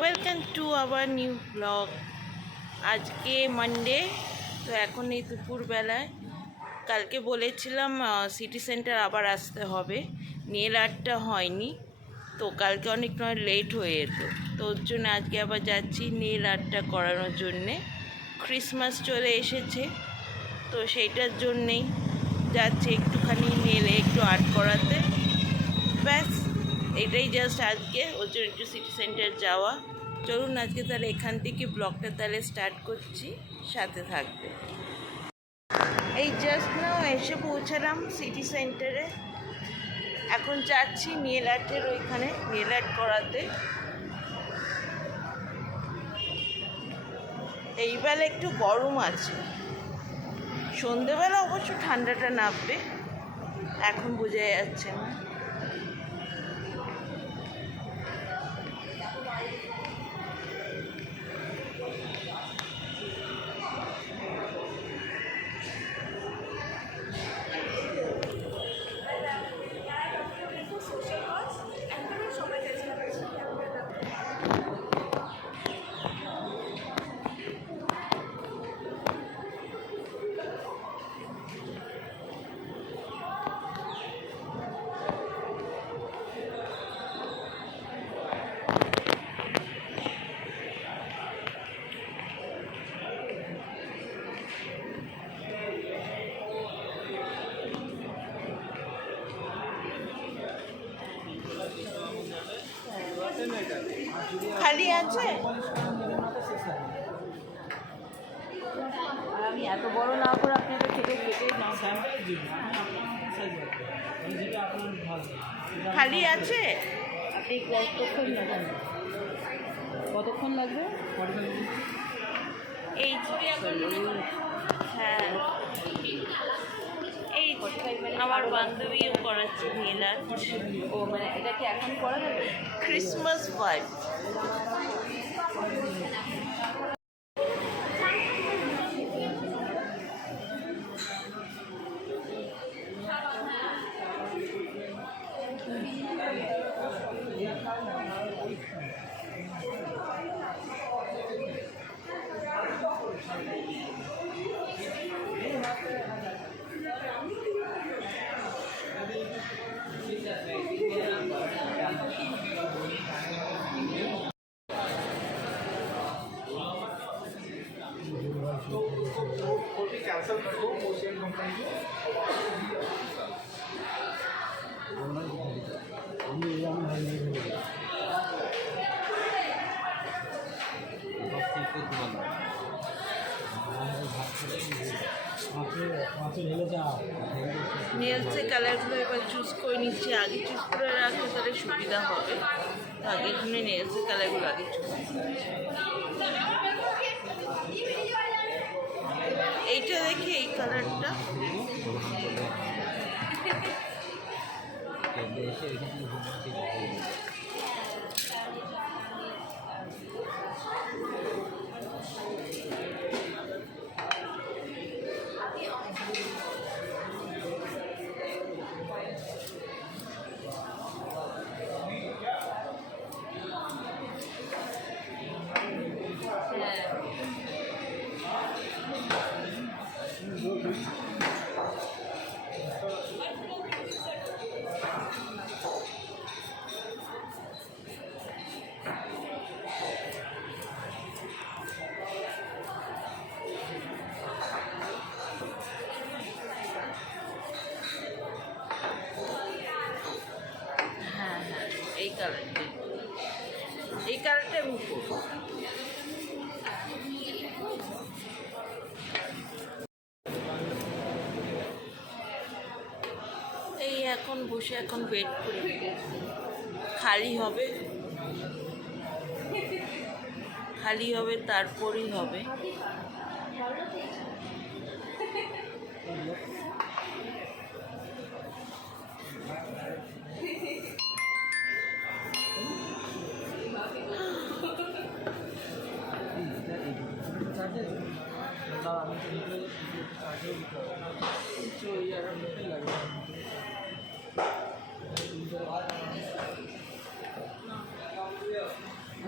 Welcome to our new blog. আজকে Monday, তো এখন এই দুপুরবেলায় কালকে বলেছিলাম সিটি সেন্টার আবার আসতে হবে, নেল আর্টটা হয়নি, তো কালকে অনেক লেট হয়ে যেত, তো ওর জন্য আজকে আবার যাচ্ছি নেল আর্টটা করানোর জন্যে। ক্রিসমাস চলে এসেছে, তো সেইটার জন্যেই যাচ্ছি একটুখানি নেলে একটু আর্ট করাতে। ব্যাস এটাই জাস্ট আজকে ওর জন্য একটু সিটি সেন্টার যাওয়া। চলুন আজকে তাহলে এখান থেকে ব্লগটা তাহলে স্টার্ট করছি, সাথে থাকবে। এই জাস্ট নাও এসে পৌঁছালাম সিটি সেন্টারে, এখন যাচ্ছি নেল আর্টের ওইখানে নেল আর্ট করাতে। এইবেলা একটু গরম আছে, সন্ধেবেলা অবশ্য ঠান্ডাটা নামবে, এখন বোঝা যাচ্ছে না। খালি আছে, আমি এত বড় না করে আপনাকে থেকে কেটে খালি আছে। আপনি কতক্ষণ লাগবে? এই হ্যাঁ, এই আমার বান্ধবীও করাচ্ছে নেল আর্ট। ও মানে এটা কি এখন করা যাবে? Christmas vibe. कैंसिल कर दो ओशियन कंपनी को। নেলসের কালারগুলো এবার চুজ করে নিচ্ছি, আগে চুজ করে রাখলে তাহলে সুবিধা হবে। তো আগের জন্য নেলসের কালারগুলো আগে চুজ করছি। এইটা দেখি, এই কালারটা এই কালারটা, এই কালারটা আমি করবো। এই এখন বসে এখন ওয়েট করি, খালি হবে, খালি হবে তারপরেই হবে।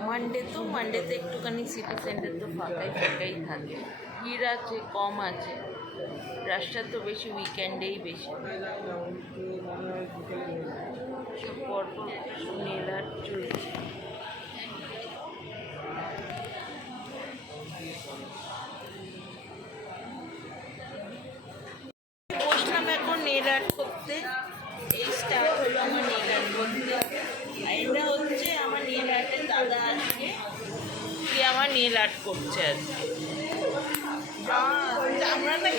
মানডেতে একটুখানি সিটি সেন্টার তো ফাঁকাই ফাঁকাই থাকে, ভিড় আছে কম আছে, রাস্তা তো বেশি উইকেন্ডেই বেশি। সব পরপর নেল আর্ট চলছে। বসলাম এখন নেল আর্ট করতে, এই স্টার্ট হলো আমার নেল আর্ট করতে। আর এটা হচ্ছে আমার নেল আর্টের দাদা আজকে, যে আমার নেল আর্ট করছে আজকে। আমরা না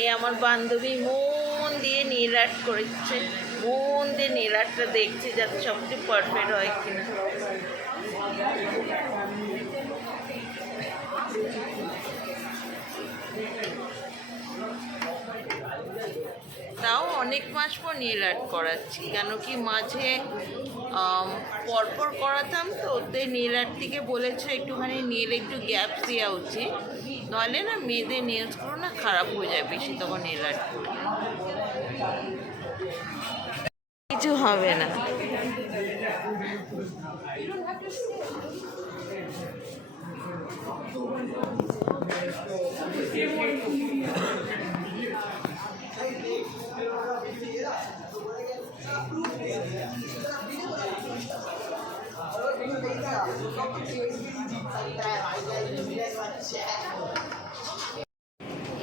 এই আমার বান্ধবী মন দিয়ে নেল আর্ট করেছে, মন দিয়ে নেল আর্টটা দেখছে যাতে সবচেয়ে পারফেক্ট হয় কিনা। তাও অনেক মাস পর নেল আর্ট করাচ্ছি, কেন কি মাঝে পরপর করাতাম তো, ওতে নেল আর্ট থেকে বলেছে একটুখানি নেল একটু গ্যাপ দেওয়া উচিত, নইলে না মেয়েদের নেলসগুলো না খারাপ হয়ে যায় বেশি তখন নেল আর্ট করলে, কিছু হবে না।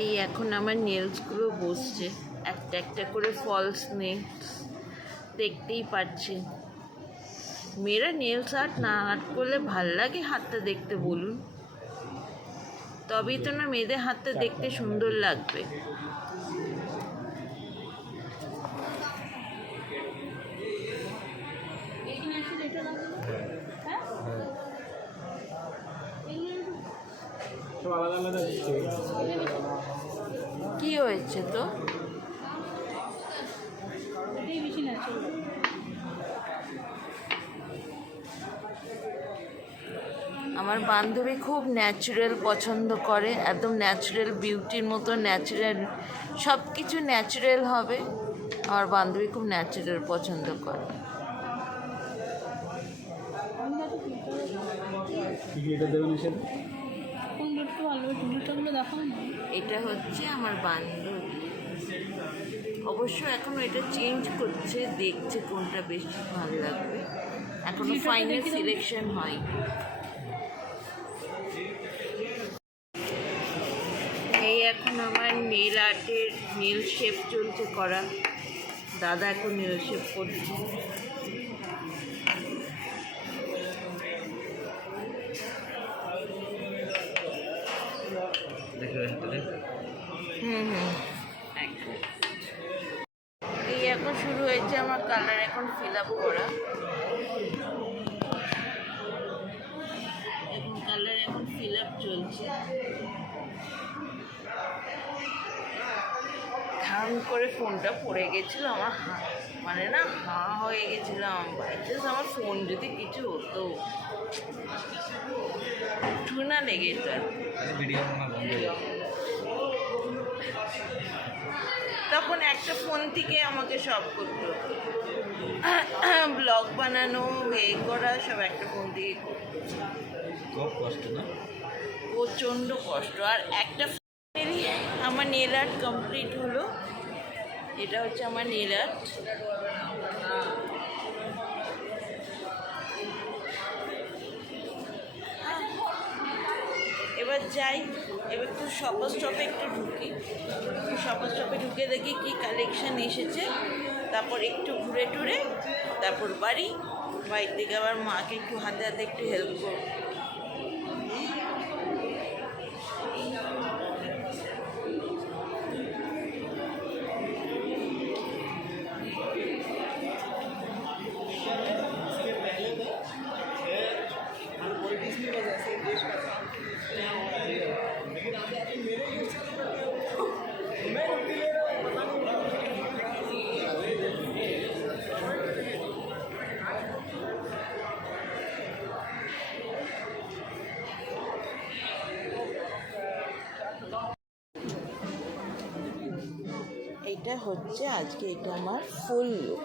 এই এখন আমার নেলসগুলো বসছে, একটা একটা করে ফলস নেলস, দেখতেই পাচ্ছেন। মেয়েরা নেলস আর্ট না আর্ট করলে ভাল লাগে হাতটা দেখতে বলুন? তবেই তো না মেয়েদের হাতটা দেখতে সুন্দর লাগবে। কি হয়েছে তো? আমার বান্ধবী খুব ন্যাচারাল পছন্দ করে, একদম ন্যাচারাল বিউটির মতো, ন্যাচারাল সব কিছু ন্যাচারাল হবে। আমার বান্ধবী খুব ন্যাচারাল পছন্দ করে। এটা হচ্ছে আমার বান্ধবী, অবশ্য এখনো এটা চেঞ্জ করছে, দেখছে কোনটা বেশি ভালো লাগবে, এখনো ফাইনাল সিলেকশন হয়। এই এখন আমার নেল আর্টের নেল শেপ চলছে করা, দাদা এখন নেল শেপ করছে। এই এখন শুরু হয়েছে আমার কালার এখন ফিল আপ করা, এখন কালার এখন ফিল আপ চলছে। ধাম করে ফোনটা পড়ে গেছিলো আমার, মানে না হয়ে গেছিলাম, বাইচান্স আমার ফোন যদি কিছু হতো, ঠুনা লেগে যেত। তখন একটা ফোন থেকে আমাকে সব করতো, ব্লগ বানানো, এই করা, সব একটা ফোন থেকে খুব কষ্ট না, প্রচণ্ড কষ্ট। আর একটা আমার নেল আর্ট কমপ্লিট হলো, এটা হচ্ছে আমার নেল আর্ট। এবার যাই, এবার একটু শপার স্টপে একটু ঢুকি, শপার স্টপে ঢুকে দেখি কি কালেকশন এসেছে, তারপর একটু ঘুরে টুরে তারপর বাড়ি থেকে আবার মাকে একটু হাতে হাতে একটু হেল্প করব। হচ্ছে আজকে এটা আমার ফুল লুক।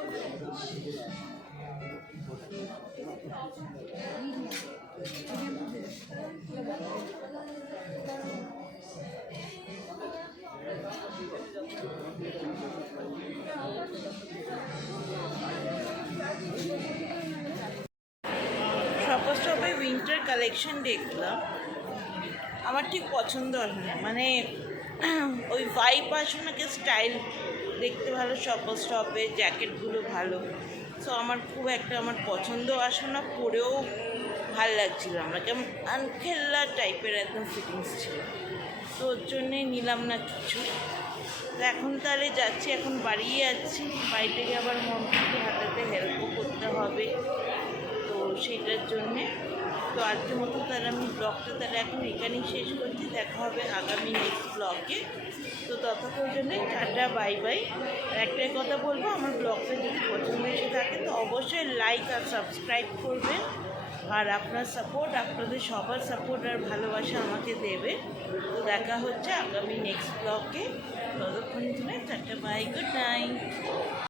শপার শপে উইন্টার কালেকশন দেখলাম, আমার ঠিক পছন্দ আসে না, মানে ওই ভাইব আসে না, কি স্টাইল দেখতে ভালো, শপার শপে জ্যাকেটগুলো ভালো, সো আমার খুব একটা আমার পছন্দ আসে না, পরেও ভাল লাগছিল, আমরা কেমন আনখেল্লা টাইপের একদম ফিটিংস ছিল, তো ওর জন্যেই নিলাম না কিছু। তো এখন তাহলে যাচ্ছি, এখন বাড়িয়ে যাচ্ছি, বাড়ি থেকে আবার মমকে হাতাতে হেল্পও করতে হবে, তো সেইটার জন্যে। তো আজকের মতো তাহলে আমি ব্লগটা তাহলে এখন এখানেই শেষ করছি, দেখা হবে আগামী নেক্সট ব্লগে। তো ততক্ষণ জন্য টাটা, বাই বাই। আর একটাই কথা বলবো, আমার ব্লগটা যদি পছন্দ এসে থাকে তো অবশ্যই লাইক আর সাবস্ক্রাইব করবেন, আর আপনার সাপোর্ট, আপনাদের সবার সাপোর্ট আর ভালোবাসা আমাকে দেবে। তো দেখা হচ্ছে আগামী নেক্সট ব্লগে, ততক্ষণ জন্য টাটা, বাই, গুড নাইট।